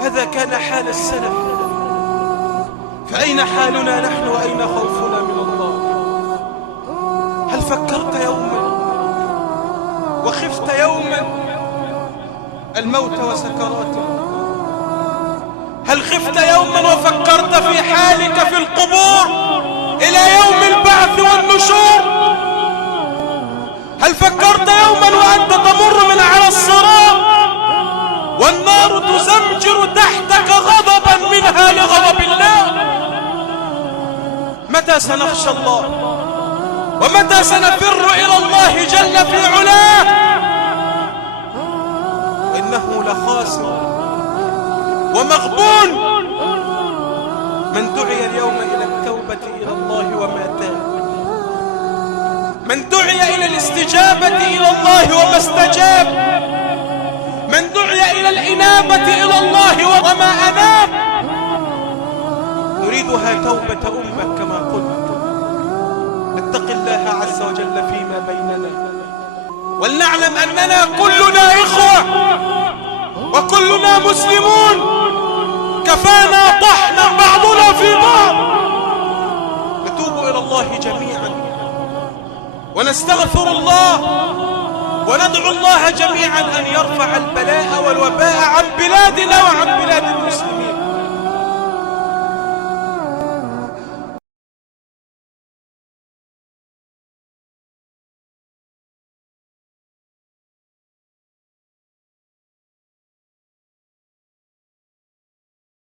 هذا كان حال السلف، فأين حالنا نحن وأين خوفنا من الله؟ هل فكرت يوما وخفت يوما الموت وسكراته؟ هل خفت يوما وفكرت في حالك في القبور إلى يوم البعث والنشور؟ هل فكرت يوما وأنت تمر من على الصراط والنار تزمجر تحتك غضبا منها لغضب الله؟ متى سنخشى الله ومتى سنفر إلى الله جل في علاه؟ وإنه لخاسر ومغبون من دعي اليوم إلى التوبة إلى الله وما تاب، من دعي إلى الاستجابة إلى الله وما استجاب، من دعي إلى الإنابة إلى الله وما أناب. نريدها توبة أمة كما قلت. نتق الله عز وجل فيما بيننا، ولنعلم أننا كلنا إخوة وكلنا مسلمون، كفانا طحنا بعضنا في بعض. نتوب إلى الله جميعا ونستغفر الله وندعو الله جميعا أن يرفع البلاء والوباء عن بلادنا وعن بلاد المسلمين.